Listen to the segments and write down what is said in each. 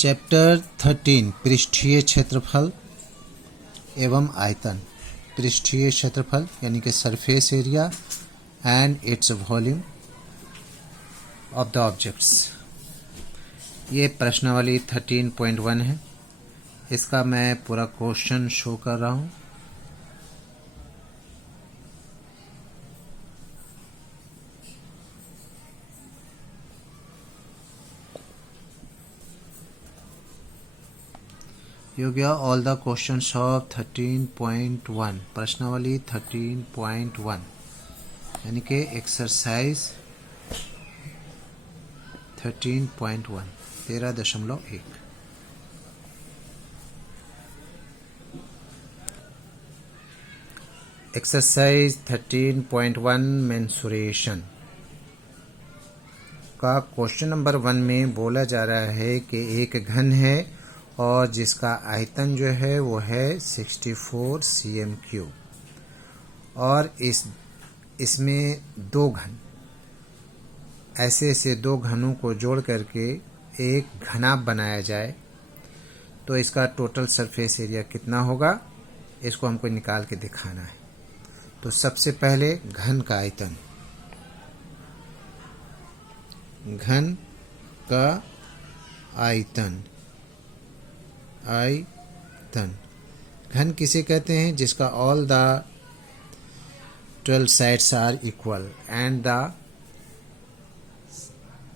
Chapter 13 पृष्ठीय क्षेत्रफल एवं आयतन। पृष्ठीय क्षेत्रफल यानी कि surface area and its volume of the objects. ये प्रश्नावली 13.1 है। इसका मैं पूरा क्वेश्चन शो कर रहा हूँ। You get all the questions of 13.1 प्रश्नावली 13.1 यानी कि एक्सरसाइज 13.1 13.1। एक्सरसाइज 13.1 मेंसुरेशन का क्वेश्चन नंबर 1 में बोला जा रहा है कि एक घन है और जिसका आयतन जो है वो है 64 cm3 और इसमें दो घन ऐसे दो घनों को जोड़ करके एक घनाभ बनाया जाए तो इसका टोटल सरफेस एरिया कितना होगा, इसको हमको निकाल के दिखाना है। तो सबसे पहले घन का आयतन, घन का आयतन घन किसे कहते हैं? जिसका all the 12 sides are equal and the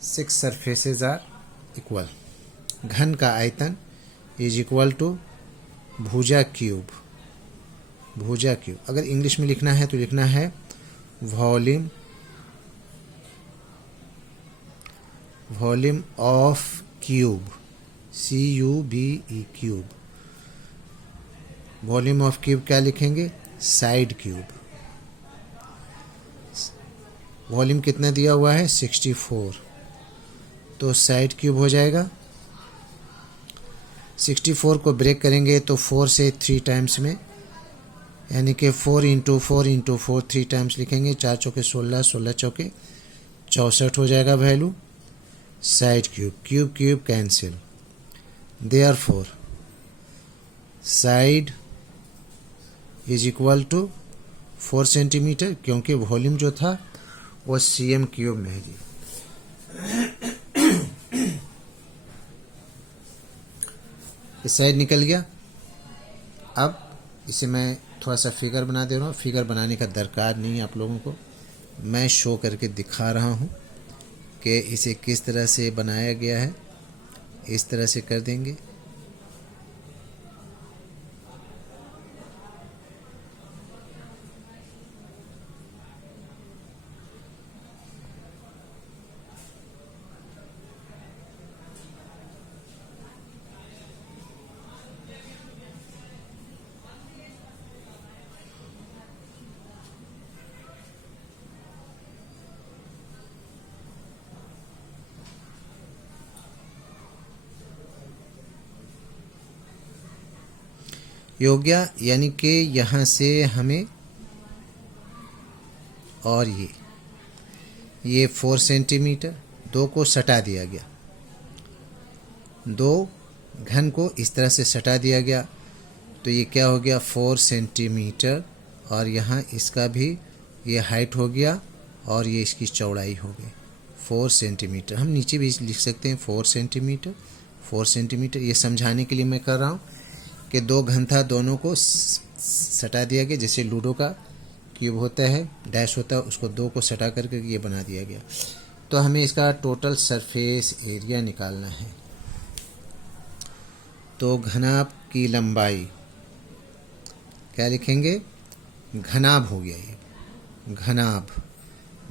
6 surfaces are equal. घन का आयतन इज इक्वल टू भुजा क्यूब। अगर इंग्लिश में लिखना है तो लिखना है volume of cube, CUBE cube. Volume of cube क्या लिखेंगे? Side cube. वॉल्यूम कितना दिया हुआ है? 64, तो साइड क्यूब हो जाएगा। 64 को ब्रेक करेंगे तो 4 से 3 टाइम्स में, यानी कि 4 इंटू 4 3 टाइम्स लिखेंगे। 4 चौके 16, 16 चौके 64 हो जाएगा value. Side cube cancel. Therefore, side is equal to 4 centimetre, क्योंकि वॉल्यूम जो था वो cm3 में है जी। इस साइड निकल गया। अब इसे मैं थोड़ा सा फिगर बना दे रहा हूँ। फिगर बनाने का दरकार नहीं है आप लोगों को, मैं शो करके दिखा रहा हूँ कि इसे किस तरह से बनाया गया है। इस तरह से कर देंगे। योग्य यानी कि यहाँ से हमें और ये 4 सेंटीमीटर, दो को सटा दिया गया। दो घन को इस तरह से सटा दिया गया तो ये क्या हो गया? 4 सेंटीमीटर। और यहाँ इसका भी ये हाइट हो गया और ये इसकी चौड़ाई हो गई 4 सेंटीमीटर। हम नीचे भी लिख सकते हैं 4 सेंटीमीटर। ये समझाने के लिए मैं कर रहा हूँ कि दो घन था, दोनों को सटा दिया गया। जैसे लूडो का क्यूब होता है, डैश होता है, उसको दो को सटा करके ये बना दिया गया। तो हमें इसका टोटल सरफेस एरिया निकालना है। तो घनाभ की लंबाई क्या लिखेंगे? घनाभ हो गया ये।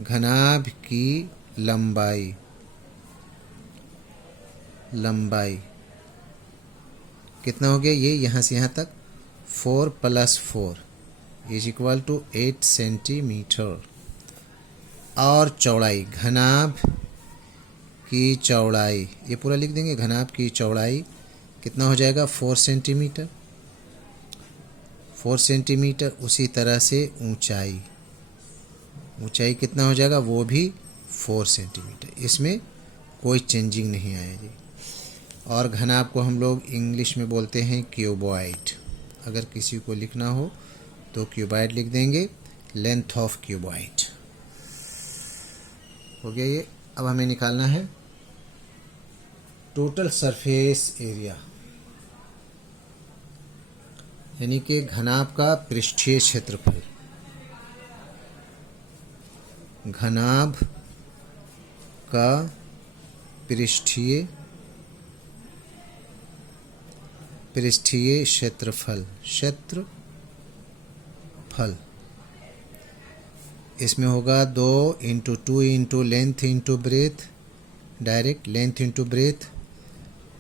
घनाभ की लंबाई कितना हो गया? ये यहाँ से यहाँ तक 4 + 4 इज इक्वल टू 8 सेंटीमीटर। और चौड़ाई, घनाभ की चौड़ाई, ये पूरा लिख देंगे। घनाभ की चौड़ाई कितना हो जाएगा? 4 सेंटीमीटर। 4 सेंटीमीटर। उसी तरह से ऊंचाई कितना हो जाएगा? वो भी 4 सेंटीमीटर। इसमें कोई चेंजिंग नहीं आया जी। और घनाभ को हम लोग इंग्लिश में बोलते हैं क्यूबॉइड। अगर किसी को लिखना हो तो क्यूबॉइड लिख देंगे, लेंथ ऑफ क्यूबॉइड। हो गया ये। अब हमें निकालना है टोटल सरफेस एरिया, यानी कि घनाभ का पृष्ठीय क्षेत्रफल। घनाभ का पृष्ठीय क्षेत्रफल, इसमें होगा 2 into 2 into length into breadth, direct length into breadth,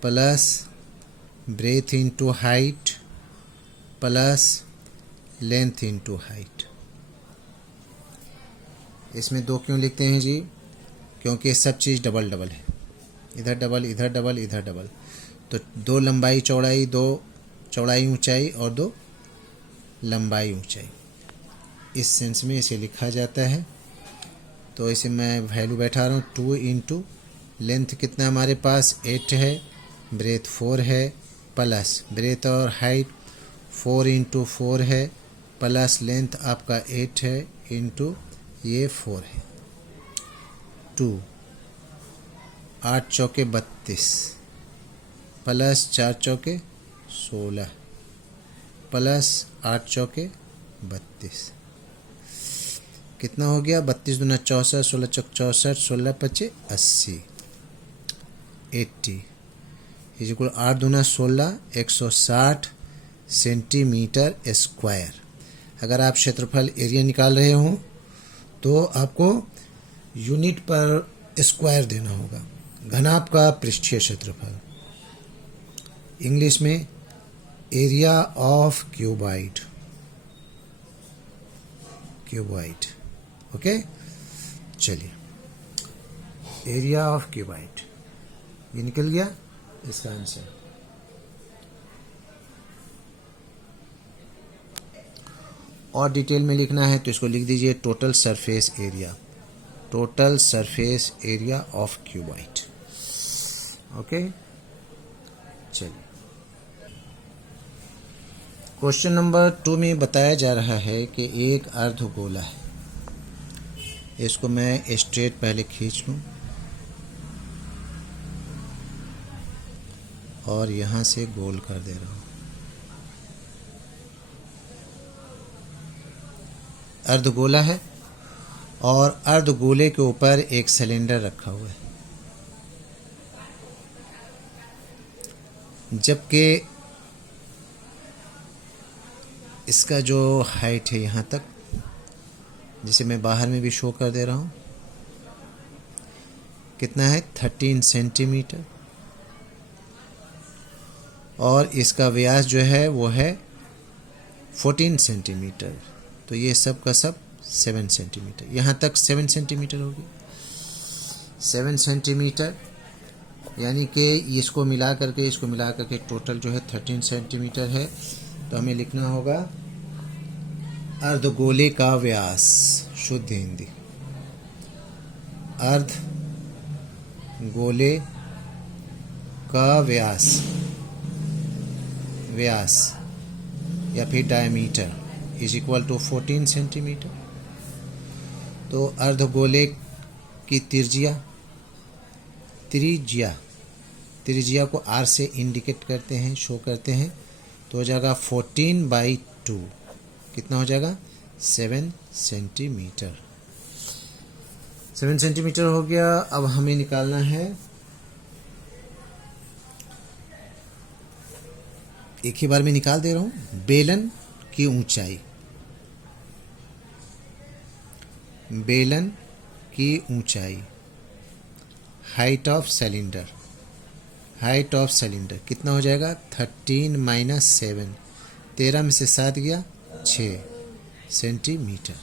plus breadth into height plus length into height. इसमें 2 क्यों लिखते हैं जी? क्योंकि ये सब चीज़ डबल डबल है, इधर डबल इधर डबल इधर डबल। तो 2 लंबाई चौड़ाई, 2 चौड़ाई ऊंचाई और 2 लंबाई ऊंचाई, इस सेंस में इसे लिखा जाता है। तो इसे मैं वैल्यू बैठा रहा हूँ 2 इंटू लेंथ कितना हमारे पास 8 है, ब्रेथ 4 है, प्लस ब्रेथ और हाइट 4 इंटू 4 है, प्लस लेंथ आपका 8 है इंटू ये 4 है। 2 8 चौके 32 प्लस 4 चौके 16 प्लस 8 चौके 32, कितना हो गया? 32 दूना 64, 16 चौक 64, 16 पचे 80, 80 इज इक्वल 8 दूना 16, 160 सेंटीमीटर स्क्वायर। अगर आप क्षेत्रफल एरिया निकाल रहे हो तो आपको यूनिट पर स्क्वायर देना होगा। घनाभ का पृष्ठीय क्षेत्रफल, इंग्लिश में एरिया ऑफ क्यूबॉइड, ओके। चलिए, एरिया ऑफ क्यूबॉइड ये निकल गया इसका आंसर। और डिटेल में लिखना है तो इसको लिख दीजिए total surface area, total surface area of cuboid, okay. चलिए, क्वेश्चन नंबर 2 में बताया जा रहा है कि एक अर्धगोला है। इसको मैं स्ट्रेट पहले खींच लूं और यहां से गोल कर दे रहा हूं। अर्धगोला है और अर्धगोले के ऊपर एक सिलेंडर रखा हुआ है, जबकि इसका जो हाइट है यहाँ तक, जिसे मैं बाहर में भी शो कर दे रहा हूँ, कितना है? 13 सेंटीमीटर। और इसका व्यास जो है वो है 14 सेंटीमीटर। तो ये सब का सब 7 सेंटीमीटर, यहाँ तक 7 सेंटीमीटर होगी। 7 सेंटीमीटर यानी कि इसको मिला करके टोटल जो है 13 सेंटीमीटर है। तो हमें लिखना होगा अर्धगोले का व्यास, शुद्ध हिंदी, अर्धगोले का व्यास या फिर diameter is equal to 14 centimetre. तो अर्धगोले की त्रिज्या को r से इंडिकेट करते हैं, शो करते हैं। तो हो जाएगा 14/2, कितना हो जाएगा? 7 सेंटीमीटर। 7 सेंटीमीटर हो गया। अब हमें निकालना है, एक ही बार में निकाल दे रहा हूं, बेलन की ऊंचाई। बेलन की ऊंचाई, हाइट ऑफ सिलेंडर कितना हो जाएगा? 13 माइनस 7, 13 में से 7 गया 6 सेंटीमीटर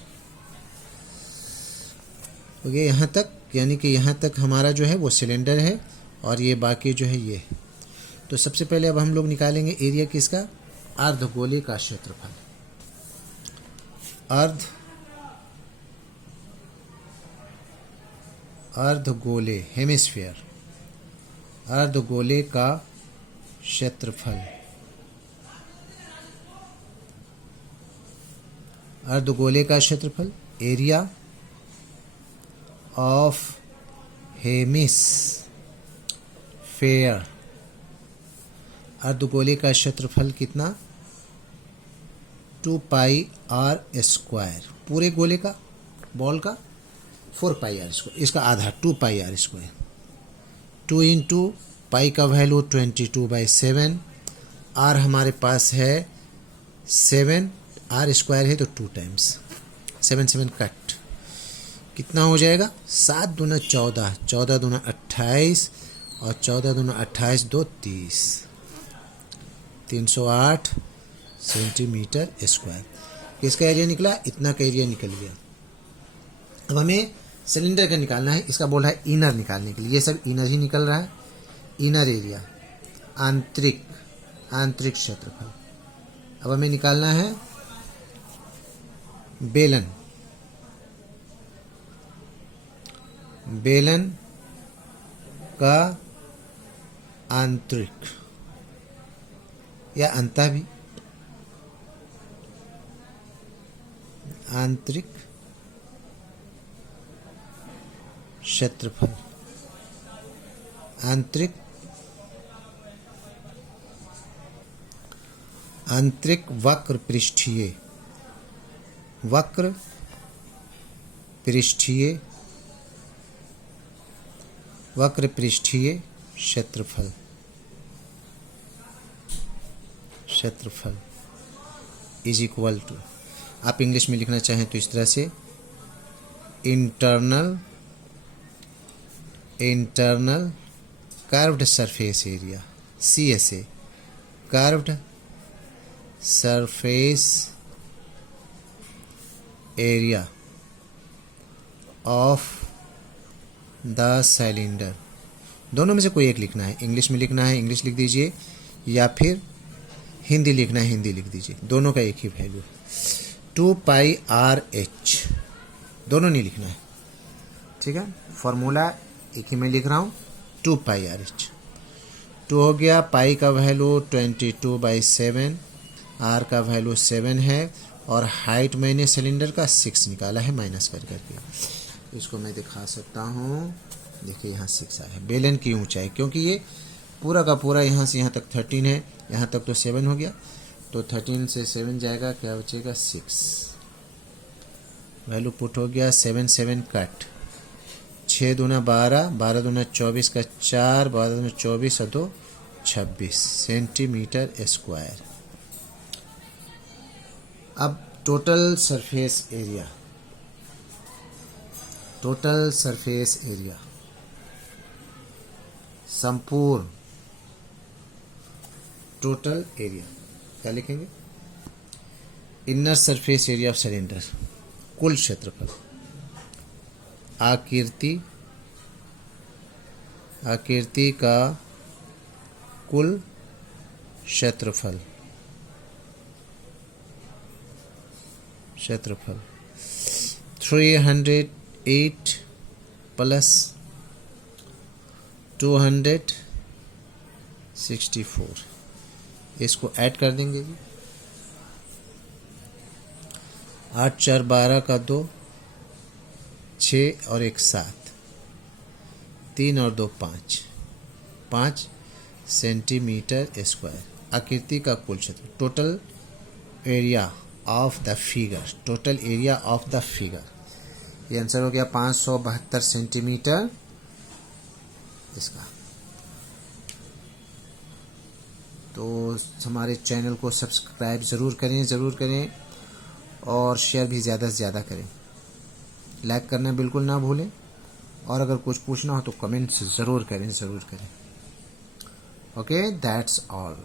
हो गया यहाँ तक। यानी कि यहाँ तक हमारा जो है वो सिलेंडर है और ये बाकी जो है ये। तो सबसे पहले अब हम लोग निकालेंगे एरिया किसका? अर्धगोले का क्षेत्रफल। अर्धगोले, हेमिस्फीयर, अर्धगोले का क्षेत्रफल। अर्धगोले का क्षेत्रफल, एरिया ऑफ हेमिस्फेयर। अर्धगोले का क्षेत्रफल कितना? 2 पाई आर स्क्वायर। पूरे गोले का, बॉल का 4 पाई आर स्क्वायर, इसका आधा 2 पाई आर स्क्वायर। 2 इंटू पाई का वैल्यू 22/7, आर हमारे पास है 7, आर स्क्वायर है तो 2 टाइम्स 7 7 कट, कितना हो जाएगा? 7 दूना 14, 14 दूना 28 और 14 दूना 28, 2 30, 308 सेंटीमीटर स्क्वायर। किसका एरिया निकला? इतना का एरिया निकल गया। अब हमें सिलेंडर का निकालना है, इसका बोल रहा है इनर निकालने के लिए। ये सब इनर ही निकल रहा है, इनर एरिया, आंतरिक क्षेत्रफल। अब हमें निकालना है बेलन का आंतरिक या अंतः भी, आंतरिक क्षेत्रफल, आंतरिक वक्र पृष्ठीय क्षेत्रफल इज इक्वल टू, आप इंग्लिश में लिखना चाहें तो इस तरह से, internal curved surface area, CSA, curved surface area of the cylinder. दोनों में से कोई एक लिखना है, इंग्लिश में लिखना है इंग्लिश लिख दीजिए, या फिर हिंदी लिखना है हिंदी लिख दीजिए, दोनों का एक ही वैल्यू। 2 पाई आर एच, दोनों नहीं लिखना है, ठीक है। फॉर्मूला एक ही मैं लिख रहा हूँ, 2 पाई आर एच। 2 हो गया, पाई का वैल्यू 22/7, आर का वैल्यू 7 है, और हाइट मैंने सिलेंडर का 6 निकाला है माइनस कर करके। इसको मैं दिखा सकता हूँ, देखिए यहाँ 6 आया है। बेलन की ऊंचाई, क्योंकि ये पूरा का पूरा यहाँ से यहाँ तक 13 है, यहाँ तक तो 7 हो गया, तो 13 से 7 जाएगा, क्या बचेगा? 6। वैल्यू पुट हो गया, 7 7 कट, 6 दूना 12, 12 दूना 24 का 4, 12 दूना 24 और 2 26 सेंटीमीटर स्क्वायर। अब टोटल सरफेस एरिया, संपूर्ण टोटल एरिया क्या लिखेंगे? Inner surface area of cylinder, कुल क्षेत्रफल, आकृति का कुल क्षेत्रफल 308 प्लस 264, इसको ऐड कर देंगे जी। 8 4 12 का 2, 6 और 1 7, 3 और 2 5 सेंटीमीटर स्क्वायर। आकृति का कुल क्षेत्र, total area of the figure, ये आंसर हो गया 572 सेंटीमीटर इसका। तो हमारे चैनल को सब्सक्राइब ज़रूर करें और शेयर भी ज़्यादा से ज़्यादा करें, लाइक करना बिल्कुल ना भूलें, और अगर कुछ पूछना हो तो कमेंट्स ज़रूर करें। Okay, that's all.